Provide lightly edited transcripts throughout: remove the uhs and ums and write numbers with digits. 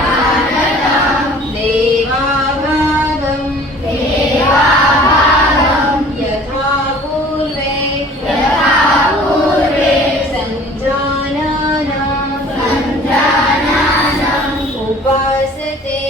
जानतां देवाभागं यथा पूर्वे संजानानाम् उपासते।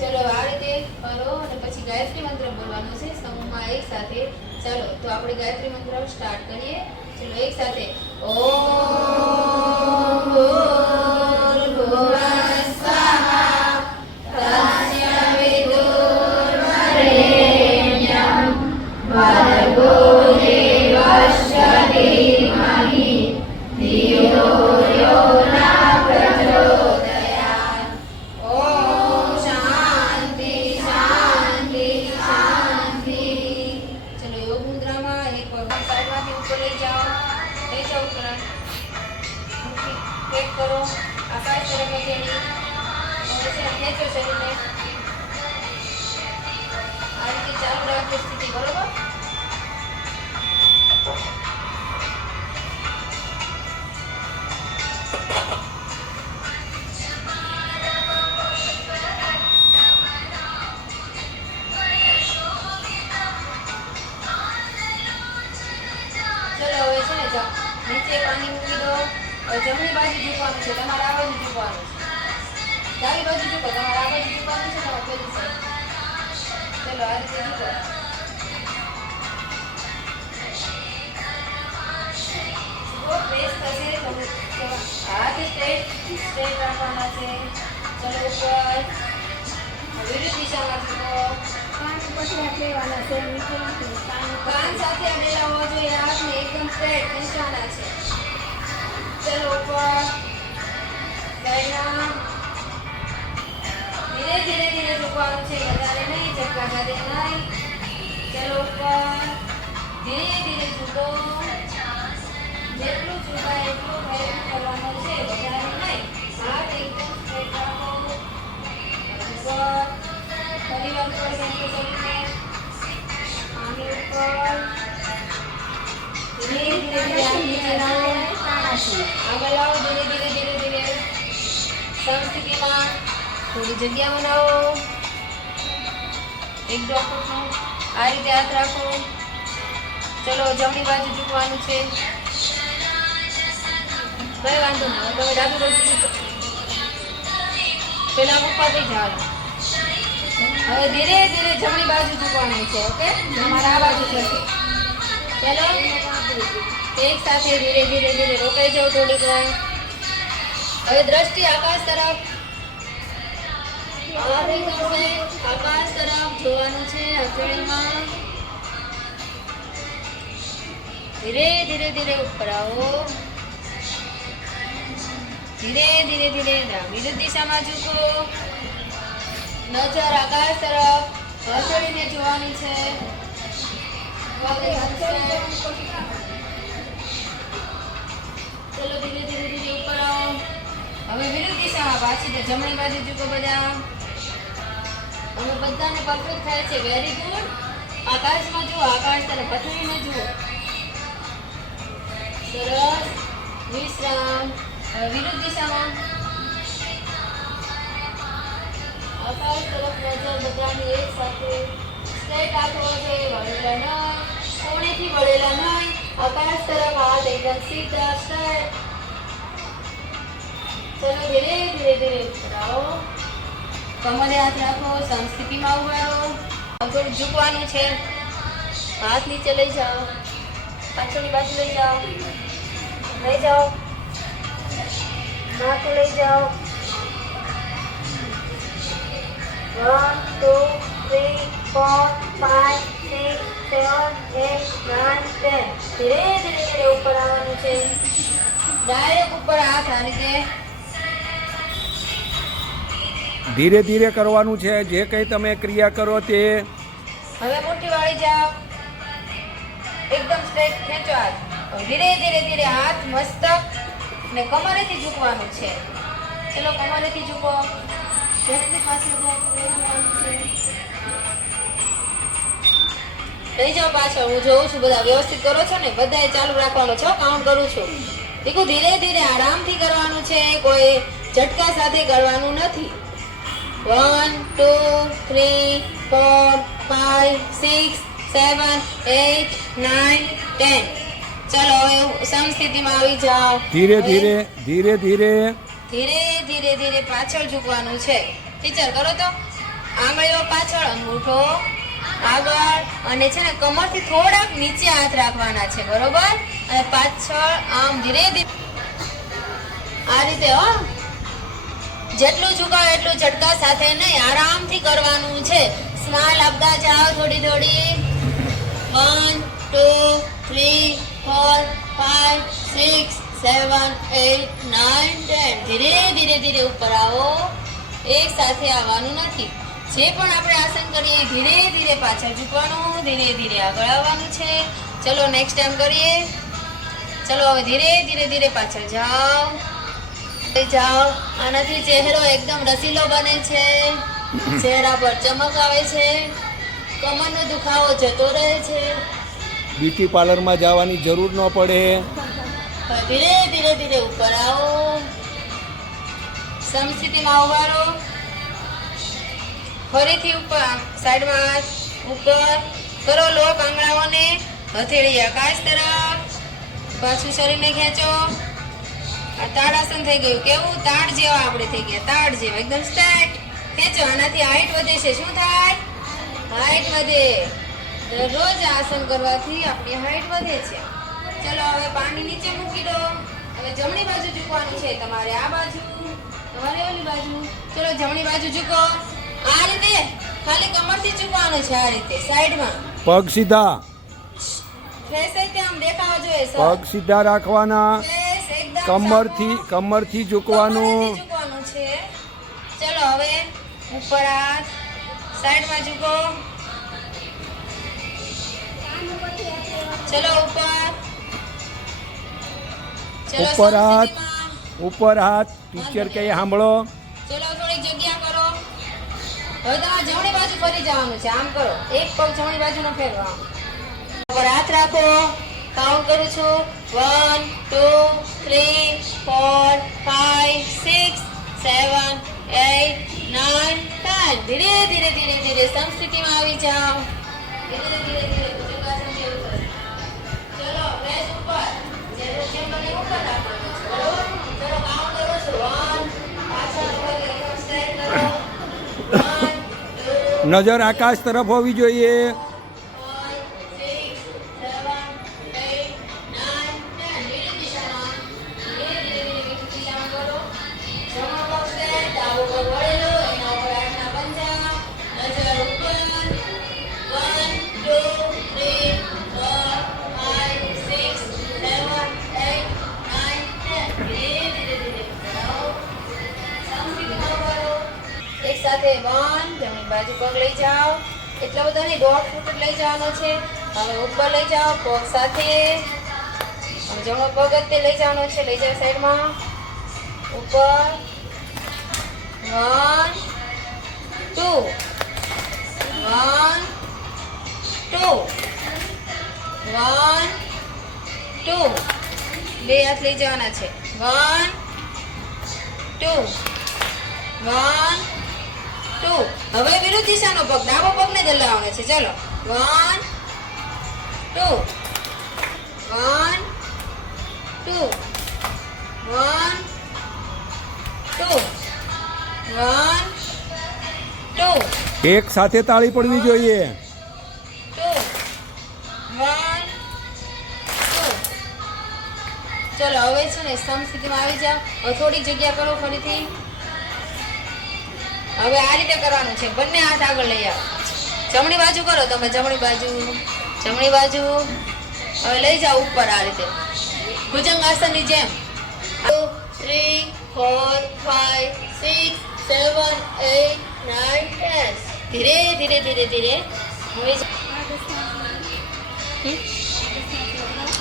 चलो आ રીતે કરો અને પછી ગાયત્રી મંત્ર બોલવાનો છે સમૂહમાં એક સાથે। ચાલો તો આપણે ગાયત્રી મંત્ર સ્ટાર્ટ કરીએ। ચલો એક સાથે ઓમ ભૂર્ભુવઃ સ્વાહા તસ્ય વિદુર્વરેણ્યં ભર્ગો દેવસ્ય ધીમહિ ધિયો યો ન પ્રચોદયાत्। ઓમ શાંતિ શાંતિ શાંતિ। ચલો યોગ મુદ્રામાં એક પગ સાઈડમાંથી ઉપર લઈ જાઓ ઉપરાંત પેક કરો આકાશ તરફ ખેંચી ખેંચો શરીરને આ રીતે ચાલુ રાખો સ્થિતિ બરોબર। ચલો હવે છે ને જાઓ નીચે પાણી મૂકી દો। જમણી બાજુ ઝૂકવાનું છે તમારે આ બાજુ ઝૂકવાનું છે ડાબી બાજુ ઝૂકો તમારે આ બાજુ ઝૂકવાનું છે તમારે પેલી સાઈડ। ચલો આ રીતે ઝૂકો પ્રેસ થશે હાથ સ્ટ્રેટ રાખવાના છે। ચલો ઉપર વિરુદ્ધ દિશામાં ઝૂકો કાન સાથે અડેલા હોવા જોઈએ હાથને એકદમ સ્ટ્રેટ ખેંચવાના છે। ચલો ઉપર સાઈડના ધીરે ધીરે ધીરે ઝૂકવાનું છે વધારે નહીં ઝટકા સાથે નહીં। ચલો ઉપર ધીરે ધીરે ઝૂકો જેટલું ઝૂકાય એટલું પ્રયત્ન કરવાનો છે વધારે નહીં હાથ એકદમ સ્ટ્રેટ રાખો ઉપર ફરીવાર ઉપર ખેંચો શરીરને આની ઉપર ધીરે ધીરે ધીરે આગળ લાવો ધીરે ધીરે ધીરે ધીરે સમસ્થિતિમાં થોડી જગ્યા બનાવો એક ડોક્ટરનો આ રીતે હાથ રાખો। ચલો જમણી બાજુ ઝૂકવાનું છે કઈ વાંધો નહીં તમે ડાબી બાજુ પેલા પપ્પા થઈ જાઓ હવે ધીરે ધીરે જમણી બાજુ ઝૂકવાનું છે ઓકે તમારે આ બાજુ થશે। ચલો એક સાથે ધીરે ધીરે ધીરે રોકાઈ જાઓ થોડીક વાર। હવે દ્રષ્ટિ આકાશ તરફ આકાશ તરફ જોવાનું છે હથેળીમાં ધીરે ધીરે ધીરે ઉપર આવો ધીરે ધીરે ધીરે વિરુદ્ધ દિશામાં ઝૂકો નજર આકાશ તરફ હથેળીને જોવાની છે। ચલો ધીરે ધીરે ધીરે ઉપર આવો હવે વિરુદ્ધ દિશામાં પાછી જમણી બાજુ ઝૂકો બધા હવે બધાને પરફેક્ટ થાય છે વેરી ગુડ। આકાશમાં જુઓ આકાશ તરફ હથેળીને જુઓ સરસ વિશ્રામ। હવે વિરુદ્ધ દિશામાં આકાશ તરફ નજર બધાની એક સાથે સ્ટ્રેટ હાથ હોવા જોઈએ વળેલા નહીં કોણેથી વળેલા નહીં આકાશ તરફ હાથ એકદમ સીધા સ્ટ્રેટ। ચલો ધીરે ધીરે ધીરે ઉપર આવો કમરે હાથ રાખો સમસ્થિતિમાં ઉભા રહો આગળ ઝૂકવાનું છે હાથ નીચે લઈ જાઓ પાછળની બાજુ લઈ જાઓ માથું લઈ જાઓ 1 2 3 4 5 6 7 8 9 10 ધીરે ધીરે ધીરે ઉપર આવવાનું છે ડાયરેક્ટ ઉપર હાથ આ રીતે ધીરે ધીરે કરવાનું છે જે કંઈ તમે ક્રિયા કરો તે। હવે મુઠ્ઠી વાળી જાઓ એકદમ સ્ટ્રેટ ખેંચો હાથ ધીરે ધીરે ધીરે હાથ મસ્તક ને કમરેથી ઝૂકવાનું છે। ચલો કમરેથી ઝૂકો જેટલી પાસે લઈ જાઓ પાછળ. હું જોઉં છું બધા વ્યવસ્થિત કરો છો ને. બધાએ ચાલુ રાખવાનું છે. કાઉન્ટ કરું છું. દીકુ ધીરે ધીરે આરામથી કરવાનું છે. કોઈ ઝટકા સાથે કરવાનું નથી. 1 2 3 4 5 6 7 8 9 10. ચલો હવે સમસ્થિતિમાં આવી જાઓ. ધીરે હવે ધીરે ધીરે ધીરે ધીરે ધીરે ધીરે પાછળ ઝૂકવાનું છે. ટીચર કરો તો. આંગળીઓ પાછળ, અંગૂઠો આગળ, અને છે ને કમરથી થોડાક નીચે હાથ રાખવાના છે. બરોબર? અને પાછળ આમ ધીરે ધીરે આ રીતે. હો, જેટલું ઝુકાવ એટલું ઝટકા સાથે નહીં, આરામથી કરવાનું છે. સ્માઇલ આપતા જાઓ થોડી થોડી. 1 2 3 4 5 6 7 8 9 10. ધીરે ધીરે ધીરે ઉપર આવો. એક સાથે આવવાનું નથી. જે પણ આપણે આસન કરીએ ધીરે ધીરે પાછળ ઝૂકવાનું, ધીરે ધીરે આગળ આવવાનું છે. ચલો નેક્સ્ટ ટાઈમ કરીએ. ચલો હવે ધીરે ધીરે ધીરે પાછળ જાઓ. જાઓ. આનાથી ચહેરો એકદમ રસીલો બને છે. ચહેરા પર ચમક આવે છે. કમરનો દુખાવો જતો રહે છે. બ્યુટી પાર્લરમાં જવાની જરૂર ન પડે. હવે ધીરે ધીરે ધીરે ઉપર આવો. સમસ્થિતિમાં ઉભા રહો. ફરીથી ઉપર સાઈડમાં હાથ ઉપર કરો. લોક આંગળાઓને, હથેળી આકાશ તરફ. પાછું શરીરને ખેંચો. આ તાડાસન થઈ ગયું. કેવું? તાડ જેવા આપણે થઈ ગયા. તાડ જેવા એકદમ સ્ટ્રેટ ખેંચો. આનાથી હાઈટ વધે છે. શું થાય? હાઈટ વધે. દરરોજ આસન કરવાથી આપણી હાઈટ વધે છે. ચલો હવે પાણી નીચે મૂકી દો. હવે જમણી બાજુ ઝૂકવાનું છે તમારે. આ બાજુ, તમારે ઓલી બાજુ. ચલો જમણી બાજુ ઝૂકો. આ રીતે ખાલી કમરથી ઝૂકવાનું છે. આ રીતે સાઈડમાં. પગ સીધા, ફેસ એકદમ આમ દેખાવા જોઈએ. સર પગ સીધા રાખવાના. ફેસ એકદમ કમરથી સામો. કમરથી ઝૂકવાનું. કમરથી ઝૂકવાનું છે. ચલો હવે ઉપર હાથ, સાઈડમાં ઝૂકો. ચલો ઉપર. ચલો ઉપર હાથ. સમસ્થિતિમાં. ઉપર હાથ. ટીચર કહે સાંભળો. ચલો થોડીક જગ્યા કરો. હવે તમારે જમણી બાજુ ફરી જવાનું છે. આમ કરો. એક પગ જમણી બાજુનો ફેરવો. આમ ઉપર હાથ રાખો. કાઉન્ટ કરું છું. 1 2 3 4 5 6 7 8 9 10. ધીરે ધીરે ધીરે ધીરે સમસ્થિતિમાં આવી જાઓ. ધીરે ધીરે ધીરે ભુજંગાસન જેવું કરો. ચલો પ્રેસ ઉપર. જેમ બને ઉપર રાખવાનું છે. બરોબર? ચલો કાઉન્ટ કરું છું. 1 પાછળ ઉપર એકદમ સ્ટ્રેટ કરો. 1 2 નજર આકાશ તરફ હોવી જોઈએ. 5 6 7 8 9 10. વિરુદ્ધ દિશામાં. ધીરે ધીરે ધીરે વિરુદ્ધ દિશામાં કરો. જમણો પગ સ્ટ્રેટ, ડાબો પગ વળેલો, એના ઉપર હાથના પંજા. નજર ઉપર. 1 2 3 4 5 6 7 8 9 10. ધીરે ધીરે ધીરે કરો. સમસ્થિતિમાં ઉભા રહો. એક સાથે 1. જમણી બાજુ પગ લઈ જાઓ. એટલા બધા નહીં, 1.5 ફૂટ લઈ જવાનો છે. હવે ઉપર લઈ જાઓ પગ સાથે. હવે જમણો પગ જ તે લઈ જવાનો છે. લઈ જાઓ સાઈડમાં. ઉપર. 1 2 1 2 1 2. બે હાથ લઈ જવાના છે. 1 2 1 2. હવે વિરુદ્ધ દિશાનો પગ, ડાબો પગને જ હલાવવાનો છે. ચલો 1 2 1 2 1 2 1 2 એક સાથે તાળી પડવી જોઈએ. 2 1 2. ચલો હવે છે ને સમસ્થિતિમાં આવી જાઓ. હવે થોડીક જગ્યા કરો ફરીથી. હવે આ રીતે કરવાનું છે. બંને હાથ આગળ લઈ આવો. જમણી બાજુ કરો તમે. જમણી બાજુ, જમણી બાજુ. હવે લઈ જાઓ ઉપર આ રીતે ભુજંગાસનની જેમ. 2 3 4 5 6 7 8 9 10. ધીરે ધીરે ધીરે ધીરે. હવે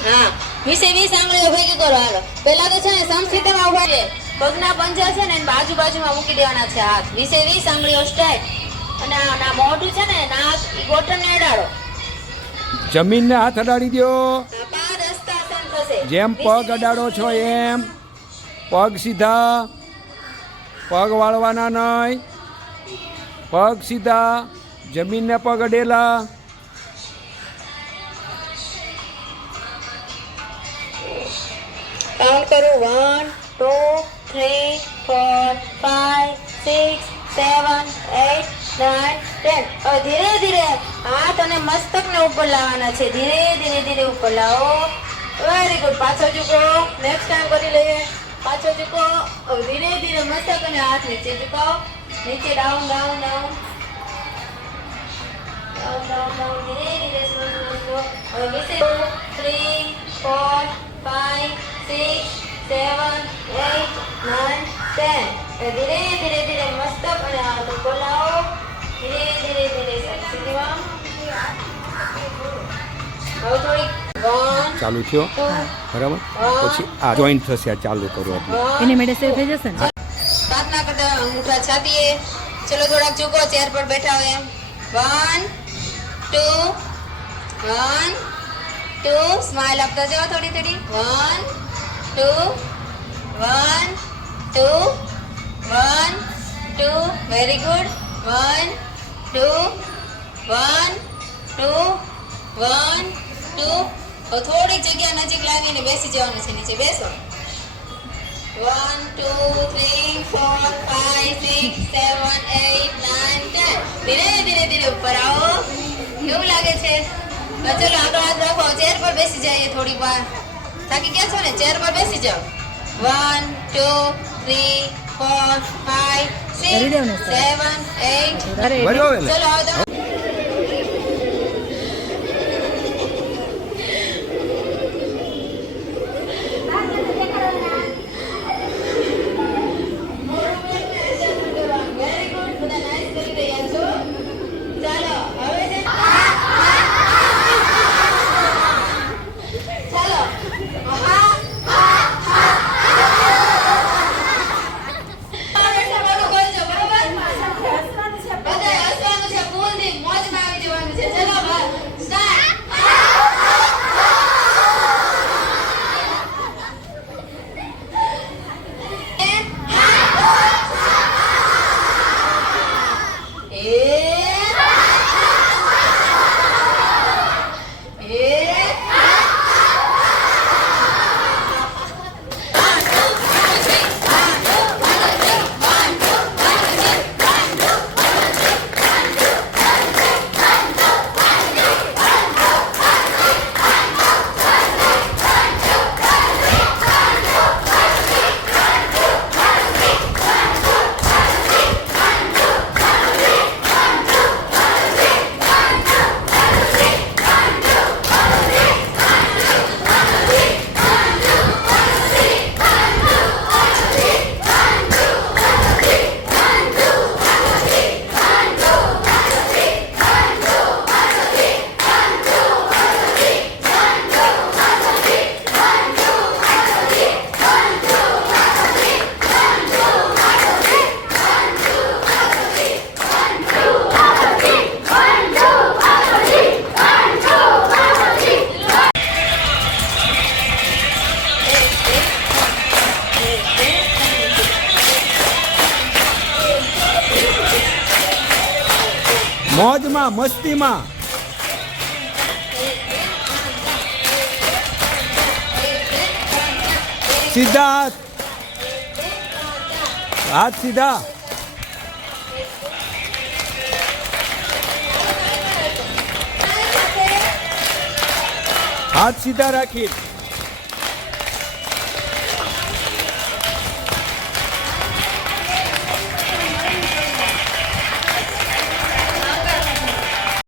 હા, 20 આંગળીઓ ભેગી કરો. હાલો પહેલા તો છે ને સમસ્થિતિમાં ઉભા છે. પગના પંજા છે ને બાજુ બાજુમાં મૂકી દેવાના છે. હાથ 20 આંગળીઓ સ્ટ્રેટ. અને આ મોઢું છે ને નાક ઈ ગોઠણને અડાડો. જમીનને હાથ અડાડી દો. પાદ હસ્તાસન થશે. જેમ પગ અડાડો છો એમ પગ સીધા, પગ વાળવાના નહીં, પગ સીધા, જમીનને પગ અડેલા. કાઉન્ટ કરો 1 2 3 4 5 6 7 8 9 10. હવે ધીરે ધીરે હાથ અને મસ્તકને ઉપર લાવવાના છે. ધીરે ધીરે ધીરે ઉપર લાવો. Very good. પાછો ઝૂકો. નેક્સ્ટ ટાઈમ કરી લઈએ. પાછો ઝૂકો. હવે ધીરે ધીરે મસ્તક અને હાથ નીચે ઝુકાવો. નીચે down down down down down down. ધીરે ધીરે સ્લો સ્લો સ્લો. હવે વિશે 3 4 5 6 7 8 9 10. ધીરે ધીરે ધીરે મસ્તક અને હાથ ઉપર લાવો. ધીરે ધીરે ધીરે સીધીમાં. હવે થોડી 1 ચાલુ થયો બરાબર. પછી આ જોઈન્ટ થશે. આ ચાલુ કરો એટલે એની મેડે સેવ થઈ જશે ને. પ્રાર્થના કરતા અંગૂઠા છાતીએ. ચલો થોડાક ઝૂકો. ચેર પર બેઠા હોય એમ. 1 2 1 2. સ્માઈલ આપતા જાઓ થોડી થોડી. 1 2 1 2 1 2. Very good. 1 2 1 2 1 2. હવે થોડીક જગ્યા નજીક લાવીને બેસી જવાનું છે. નીચે બેસો. 1 2 3 4 5 6 7 8 9 10. ધીરે ધીરે ધીરે ઉપર આવો. કેવું લાગે છે? ચલો આગળ હાથ રાખો. ચેર પર બેસી જઈએ થોડી વાર. થાકી ગયા છો ને? ચેર પર બેસી જાઓ. 1 2 3 4 5 કરી 6 દેવ ને, સર. 7 8. અરે બરાબર ને? ચલો આવો. Very good. બધા નાઈસ કરી રહ્યા છો. ચાલો હવે છે. ચાલો. બેઠા બોલજો બરોબર. બધાએ હસવાનું છે. ફૂલથી મોજમાં આવી જવાનું છે. ચલો સ્ટાર્ટ. મોજમાં મસ્તીમાં. સીધા હાથ, હાથ સીધા. હાથ સીધા રાખી.